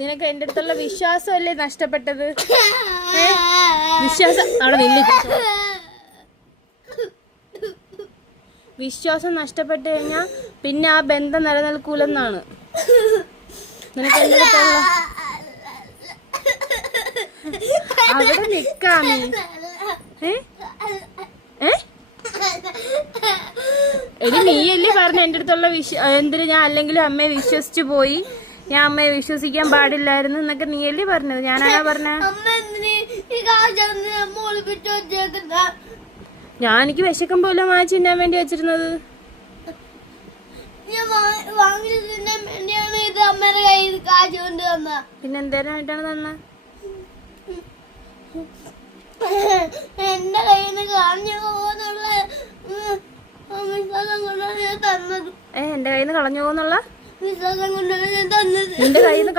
നിനക്ക് എന്റെ അടുത്തുള്ള വിശ്വാസമല്ലേ നഷ്ടപ്പെട്ടത്? വിശ്വാസം അവിടെ നില്ല്. വിശ്വാസം നഷ്ടപ്പെട്ടു കഴിഞ്ഞാ പിന്നെ ആ ബന്ധം നിലനിൽക്കൂലെന്നാണ്. നിനക്ക് എന്റെ അടുത്തുള്ള അവിടെ നിക്കാമേ. എടി നീയല്ലേ പറഞ്ഞ എന്റെ അടുത്തുള്ള എന്തിന് ഞാൻ അല്ലെങ്കിലും അമ്മയെ വിശ്വസിച്ചു പോയി, ഞാൻ അമ്മയെ വിശ്വസിക്കാൻ പാടില്ലായിരുന്നു എന്നൊക്കെ നീയല്ലേ പറഞ്ഞത്. ഞാനാ പറഞ്ഞ ഞാൻ എനിക്ക് വിശക്കം പോലെ വാങ്ങിച്ചു തിന്നാൻ വേണ്ടി വെച്ചിരുന്നത്. പിന്നെ എന്തേരായിട്ടാണ് തന്ന? എന്റെ കയ്യിൽ നിന്ന് കളഞ്ഞു പോകുന്നുള്ള വിശ്വാസം കൊണ്ടാണ് ഞാൻ തന്നത്. എന്റെ കയ്യിൽ നിന്ന് കളഞ്ഞു പോകുന്നുള്ള വിശ്വാസം കൊണ്ടാണ് ഞാൻ തന്നത്. നിന്റെ കയ്യിൽ നിന്ന്